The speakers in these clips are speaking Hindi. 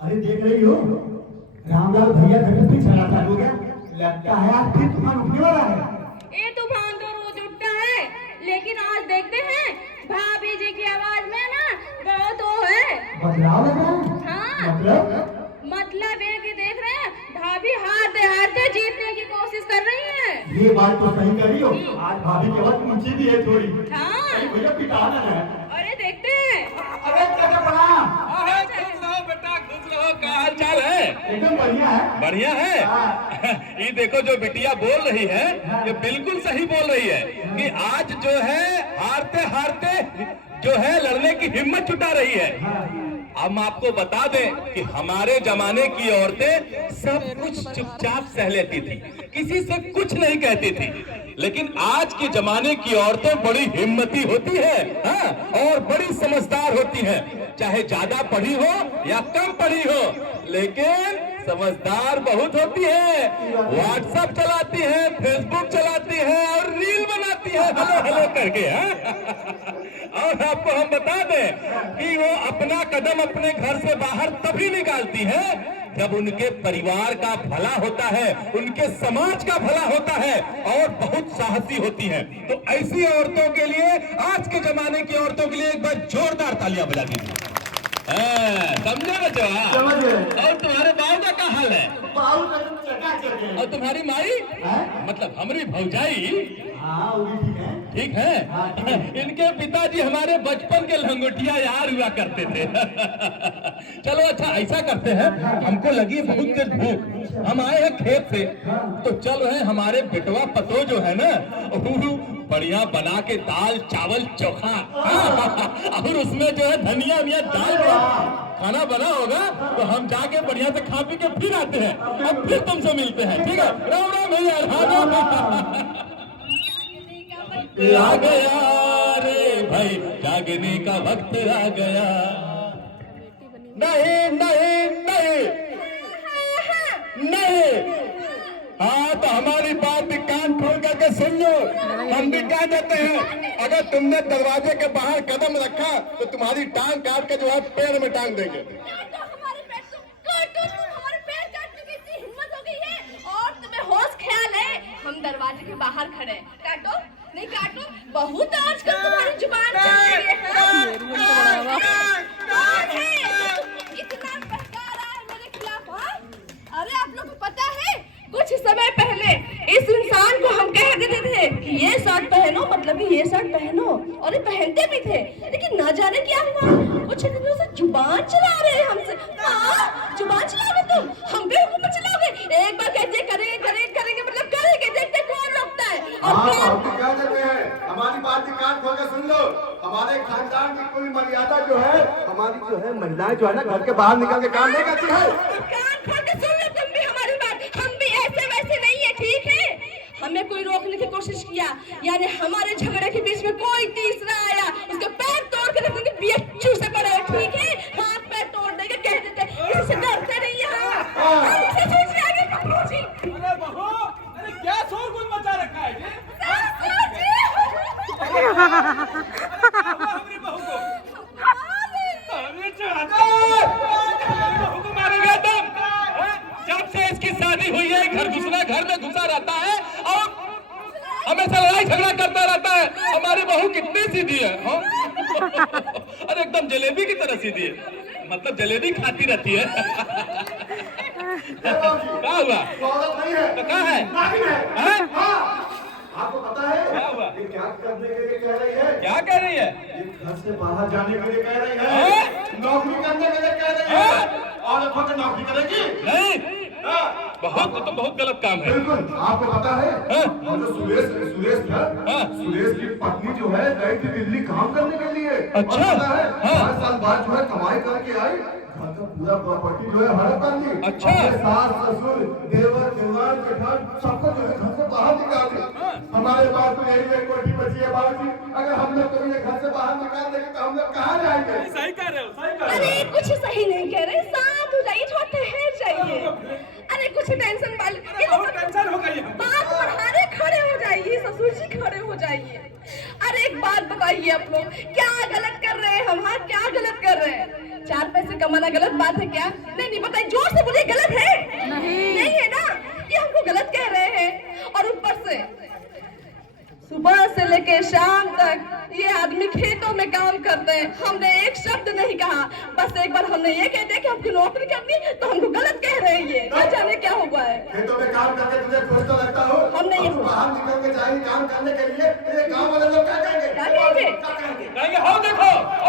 अरे देख रही हो, रामलाल भैया घर में फिर चला चालू हो गया। लगता है आज फिर तूफान उठने वाला है। ये तूफान तो रोज उठता है, लेकिन आज देखते हैं भाभी जी की आवाज में ना बहुत वो है बदलाव लग रहा है। हाँ मतलब ये कि देख रहे हैं भाभी हारते हारते जीतने की कोशिश कर रही है। ये बात तो सही करी हो। आज भाभी के बाद ऊंची भी है थोड़ी। हाँ भैया पिटाना है। अरे देखते हैं। अरे क्या प्रणाम। खुश रहो बेटा, खुश रहो। क्या हाल चाल है? एकदम बढ़िया है। बढ़िया है। हाँ। ये देखो जो बिटिया बोल रही है ये बिल्कुल सही बोल रही है कि आज जो है हारते हारते जो है लड़ने की हिम्मत जुटा रही है। हम आपको बता दें कि हमारे जमाने की औरतें सब कुछ चुपचाप सह लेती थी, किसी से कुछ नहीं कहती थी, लेकिन आज के जमाने की औरतें बड़ी हिम्मती होती है। हाँ? और बड़ी समझदार होती हैं, चाहे ज्यादा पढ़ी हो या कम पढ़ी हो, लेकिन समझदार बहुत होती है। व्हाट्सएप चलाती है, फेसबुक चलाती है और रील बनाती है हेलो हेलो करके। हाँ? और आपको हम बता दें कि वो अपना कदम अपने घर से बाहर तभी निकालती है जब उनके परिवार का भला होता है, उनके समाज का भला होता है और बहुत साहसी होती हैं। तो ऐसी औरतों के लिए, आज के जमाने की औरतों के लिए एक बार जोरदार तालियां बजा दीजिए। समझे बच्चा? और तुम्हारे बाबू का क्या हाल है? और तुम्हारी माई मतलब हमारी भौजाई ठीक है। इनके पिताजी हमारे बचपन के लंगोटिया यार हुआ करते थे। चलो अच्छा ऐसा करते हैं, हमको लगी बहुत तेज भूख, हम आए हैं खेत से, तो चल रहे हमारे बेटवा पतो जो है ना बढ़िया बना के दाल चावल चोखा और उसमें जो है धनिया वनिया डाल के खाना बना होगा, तो हम जाके बढ़िया से खा पी के फिर आते हैं और फिर तुमसे मिलते हैं। ठीक है? राम राम भैया। आ गया रे भाई, जागने का वक्त आ गया। नहीं नहीं नहीं नहीं। हाँ तो हमारी बात भी कान खोल करके सुन लो। हम भी क्या कहते हैं, अगर तुमने दरवाजे के बाहर कदम रखा तो तुम्हारी टांग काट के जो है पेड़ में टांग देंगे। हम दरवाजे के बाहर खड़े हैं, काटो नहीं काटो, बहुत आजकल तुम्हारी जुबान चल रही है। इतना बहका रहा है मेरे खिलाफ। अरे आप लोग को पता है कुछ समय पहले इस इंसान को हम कह देते थे कि ये शर्ट पहनो, मतलब कि ये शर्ट पहनो, और ये पहनते भी थे, लेकिन ना जाने क्या हुआ, कुछ दिनों से जुबान चला रहे हैं हमसे। जुबान चलाओगे तुम, हम पे हुक्म चलाओगे। एक बार कहते करेंगे करेंगे करेंगे, मतलब करेंगे, देखते कौन रोकता है। और क्या कहते हैं, हमारी बात कान खोल के सुन लो। हमारे खानदान की कोई मर्यादा जो है, हमारी जो है महिलाएं जो है ना घर के बाहर निकल के काम नहीं करती है। कान खोल के सुन लो तुम भी हमारी बात, हम भी ऐसे वैसे नहीं है, ठीक है? हमें कोई रोकने की कोशिश किया, यानी हमारे झगड़े के बीच में कोई तीसरा आया, इसके पैर तोड़ के रखेंगे, बिच्छू से पड़े, ठीक है? हाथ पैर तोड़ देंगे, कह देते इससे डरते नहीं है। अरे बहू, अरे क्या शोरगुल मचा रखा है जी? हमारी बहू को बहू को मारेगा तुम? जब से इसकी शादी हुई है घर में घुसा रहता है और हमेशा लड़ाई झगड़ा करता रहता है। हमारी बहू कितनी सीधी है। अरे एकदम जलेबी की तरह सीधी है, मतलब जलेबी खाती रहती है। क्या हुआ? नहीं है तो क्या है? आपको पता है क्या हुआ? ये क्या करने के लिए कह रही है? क्या कह रही है? ये घर से बाहर जाने के लिए कह रही है, नौकरी करने के लिए कह रही है। और खुद नौकरी करेगी नहीं, बहुत गलत काम है। बिल्कुल। आपको पता है और जो सुरेश था, सुरेश की पत्नी जो है गई थी दिल्ली काम करने के लिए। अच्छा। और पता है 5 साल बाद जो है कमाई करके आई, घर का पूरा प्रॉपर्टी जो है हड़प कर ली। अच्छा। अपने सास ससुर देवर देवान जेठान सबको जो है घर से बाहर निकाल दी। हमारे पास तो यही एक कोठी बची है बाबूजी, अगर हम लोग कभी ये घर से बाहर निकाल देंगे तो हम लोग कहाँ जाएंगे? सही कह रहे हो, सही कह रहे हो। अरे कुछ सही नहीं कह रहे, शांत हो जाइए, थोड़ा ठहर जाइए। अरे कुछ टेंशन वाली बहुत टेंशन हो गई है। बात बढ़ाने खड़े हो जाइए, ससुर जी खड़े हो जाइए। अरे एक बात बताइए आप लोग, क्या गलत कर रहे हैं हम? क्या गलत कर रहे हैं? 4 पैसे पैसे कमाना गलत बात है क्या? नहीं नहीं बताइए, जोर से बोलिए, गलत है? नहीं है ना? ये हमको गलत कह रहे हैं। और ऊपर से सुबह से लेके शाम तक ये आदमी खेतों में काम करते हैं। हमने एक शब्द नहीं कहा, बस एक बार हमने ये कह दिया कि हमको नौकरी करनी, तो हमको गलत कह रहे हैं। ये न जाने क्या हुआ है। खेतों में काम करके तुझे खुश तो लगता हो? हमने ये बाहर निकल के जाएंगे काम करने के लिए, ये गांव वाले लोग क्या कहेंगे? क्या कहेंगे? कहेंगे हो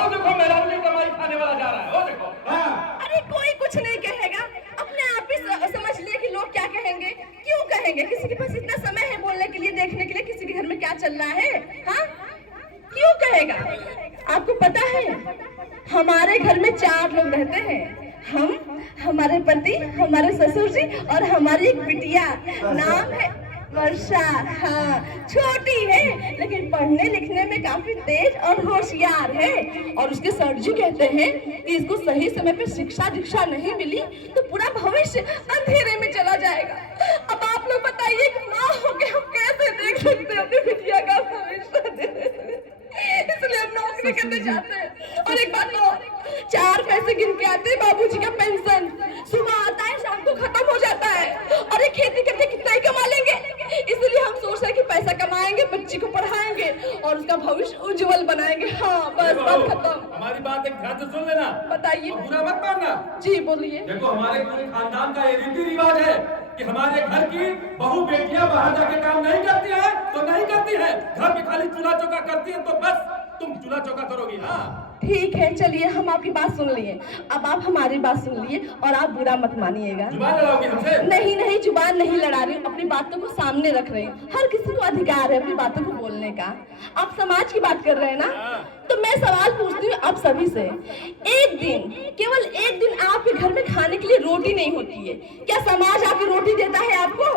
देखो मेरा भी कमाई खाने वाला जा रहा है, हो देखो। हाँ। अरे कोई कुछ नहीं कहेगा, अपने आप ही समझ लिए कि लोग क्या कहेंगे। क्यों कहेंगे? किसी के पास इतना समय है बोलने के लिए, देखने के लिए किसी के घर में क्या चल रहा है। हाँ, क्यों कहेगा? आपको पता है हमारे घर में 4 लोग रहते हैं, हम, हमारे पति, हमारे ससुर जी और हमारी एक बिटिया। नाम है वर्षा। हाँ, छोटी है लेकिन पढ़ने लिखने में काफी तेज और होशियार है। और उसके सर जी कहते हैं कि इसको सही समय पे शिक्षा दीक्षा नहीं मिली तो पूरा भविष्य अंधेरे में चला जाएगा। अब आप लोग बताइए कि माँ होके हम कैसे देख सकते हैं अपनी बिटिया का भविष्य? इसलिए हम नौकरी करने जाते हैं। और एक बात और, 4 पैसे गिन के आते हैं बाबूजी का पेंशन, सुबह आता है शाम को खत्म हो जाता है। और ये खेती करके कितना ही कमा लेंगे, इसलिए हम सोच रहे हैं कि पैसा कमाएंगे, बच्ची को पढ़ाएंगे और उसका भविष्य उज्जवल बनाएंगे। हाँ बस बात खत्म। हमारी बात एक ध्यान से सुन लेना, बताइए। और बुरा मत मानना। जी बोलिए। देखो हमारे पूरे खानदान का ये रीति रिवाज है कि हमारे घर की बहू बेटियां बाहर जाके काम नहीं करती है तो नहीं करती है, घर में खाली चूल्हा चौका करती है, तो बस तुम चूल्हा चौका करोगी। हाँ ठीक है, चलिए हम आपकी बात सुन लिए, अब आप हमारी बात सुन लिए और आप बुरा मत मानिएगा। जुबान लड़ाओगी हमसे? नहीं नहीं, जुबान नहीं लड़ा रही हूँ, अपनी बातों को सामने रख रही हूँ। हर किसी को अधिकार है अपनी बातों को बोलने का। आप समाज की बात कर रहे हैं ना, तो मैं सवाल पूछती हूँ आप सभी से। एक दिन, केवल एक दिन आपके घर में खाने के लिए रोटी नहीं होती है, क्या समाज आपकी रोटी देता है आपको?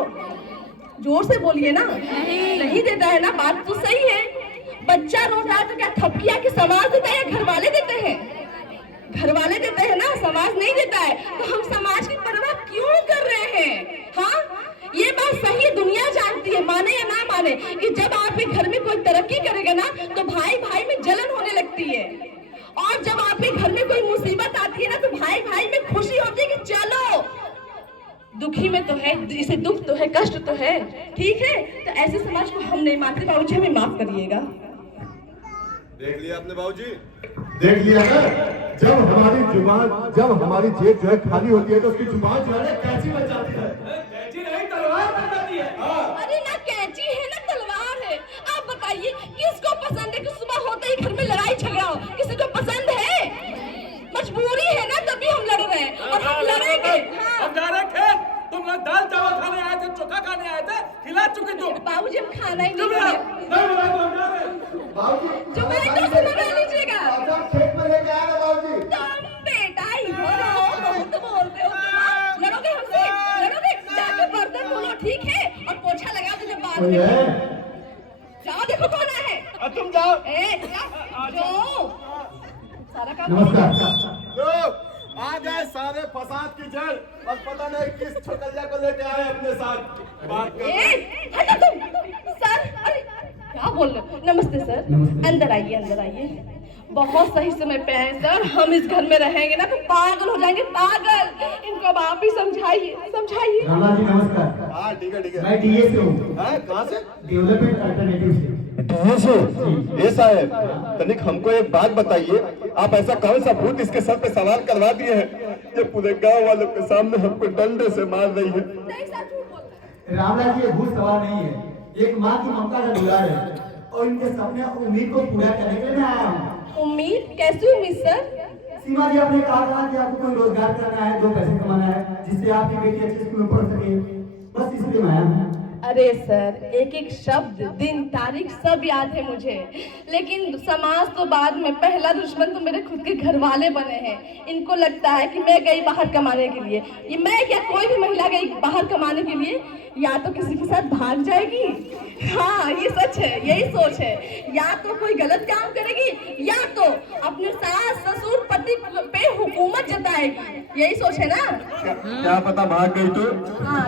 जोर से बोलिए ना। नहीं देता है ना, बात तो सही है। बच्चा रो रहा है तो क्या थपकिया के समाज देता है या घर वाले देते हैं? घर वाले देते हैं ना, समाज नहीं देता है। तो हम समाज की परवाह क्यों कर रहे हैं? हाँ, ये बात सही है, दुनिया जानती है, माने या ना माने, कि जब आपके घर में कोई तरक्की करेगा ना तो भाई भाई में जलन होने लगती है। और जब आपके घर में कोई मुसीबत आती है ना तो भाई भाई में खुशी होती है कि चलो दुखी में तो है, इसे दुख तो है, कष्ट तो है। ठीक है, तो ऐसे समाज को हम नहीं मानते। बाबूजी हमें माफ करिएगा। देख लिया आपने बाबूजी? देख लिया ना, जब हमारी जेब जो है खाली होती है तो उसकी जुबान जो है ना कैंची बन जाती है। कैंची नहीं तलवार बन जाती है। अरे ना कैंची है ना तलवार है। आप बताइए किसको पसंद है कि सुबह होते ही घर में लड़ाई झगड़ा हो? किसी को पसंद है? मजबूरी है ना, तभी हम लड़ रहे हैं और हम लड़ेंगे। हम जा रहे खेत, तुम लोग दाल चावल खाने आए थे, चोखा खाने आए थे, खिला चुके तुम। बाबूजी हम खाना ही नहीं नहीं खाएंगे। बोला तो हम जा रहे हैं। जो मैं तो सुना लीजिएगा। खेत में लेके आया ना बाबूजी। तुम बेटा इधर आओ, बहुत बोलते हो तुम। लड़ोगे हमसे? लड़ोगे? जाके बर्तन धो, ठीक है, और पोछा लगा दो जब बाद में। जाओ देखो कौन है। तुम जाओ। जो सारा काम लोग आ गए सारे फसाद की जड़, और पता नहीं किस छोकरिया को लेके आए अपने साथ बात कर। हटो तुम सर। अरे क्या बोल रहे हो? नमस्ते सर। अंदर आइए, अंदर आइए। बहुत सही समय पे आए सर। हम इस घर में रहेंगे ना तो पागल हो जाएंगे, पागल। इनको अब आप ही समझाइए, समझाइए। रामा जी नमस्कार। हाँ ठीक है। मैं डीए से हूँ। कहाँ से? डेवलपमेंट अल्टरनेटिव से। ये साहब तनिक हमको एक बात बताइए, आप ऐसा कौन सा भूत इसके सर पे सवाल करवा दिए हैं जो पूरे गांव वालों के सामने हमको डंडे से मार रही है? नहीं सर, झूठ बोल रहे हैं। रामलाल जी ये भूत सवाल नहीं है, एक माँ की ममता का दुलार है और इनके सपने और उम्मीद को पूरा करने के लिए मैं आया हूँ। उम्मीद? कैसी उम्मीद सर? सीमा जी आपने कहा था कि आपको कोई रोजगार करना है, 2 पैसे कमाना है जिससे आपकी बेटी अच्छे स्कूल में पढ़ सके, बस इसलिए मैं आया हूँ। अरे सर, एक एक शब्द, दिन, तारीख सब याद है मुझे, लेकिन समाज तो बाद में। पहला दुश्मन तो मेरे खुद के घर वाले बने हैं। इनको लगता है कि मैं गई बाहर कमाने के लिए। ये मैं क्या, कोई भी महिला गई बाहर कमाने के लिए या तो किसी के साथ भाग जाएगी, हाँ ये सच है, यही सोच है, या तो कोई गलत काम करेगी या तो अपने सास ससुर पति पे हुकूमत जताएगी, यही सोच है ना। क्या पता भाग गई तो? हाँ